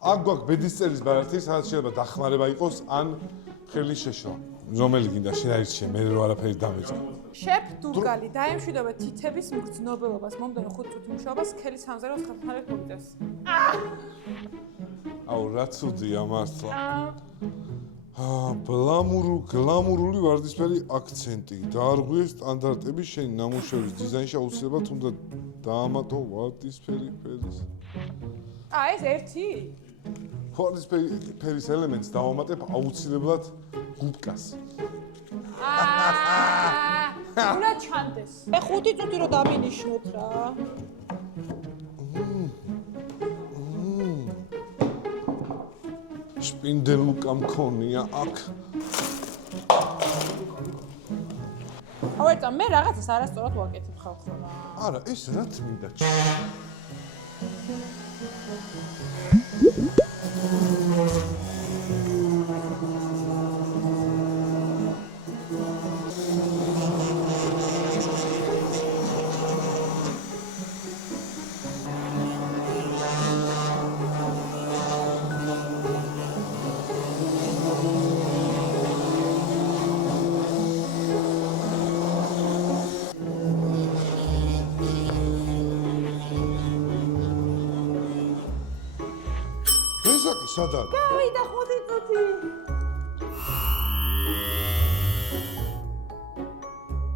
აქ გვაქვს ბედისწერის ბარათი, სადაც შეიძლება დახმარება იყოს ან ხელის შეშლა. რომელი გინდა შენ აირჩიე, მე რო არაფერი დამეწყო. შეფ დურგალი დაემშვიდობა თითების მგრძნობელობას, მომდევნო 5 წუთი მუშაობას სქელის სამზარეულოს ხალხმარად მოგიწევს. აუ რა ცუდია მართლა. გლამურული ვარდისფერი აქცენტი. დაარღვიე სტანდარტები შენი ნამუშევრის დიზაინში აუცილებლად უნდა დაამატო ვარდისფერი ფერის. ეს ერთი? ვარდისფერი ფერის ელემენტს დავამატებ აუცილებლად გუბკას. უნდა ჩანდეს. მე 5 წუთი რო დამინიშნოთ რა. შპინდელუკა მქონია აქ. ავერტა მე რაღაცას არასწორად ვაკეთებ ხალხო რა. არა, ეს რა თმინდა? ესაკი სადაა? გავიდა 5 წუთი.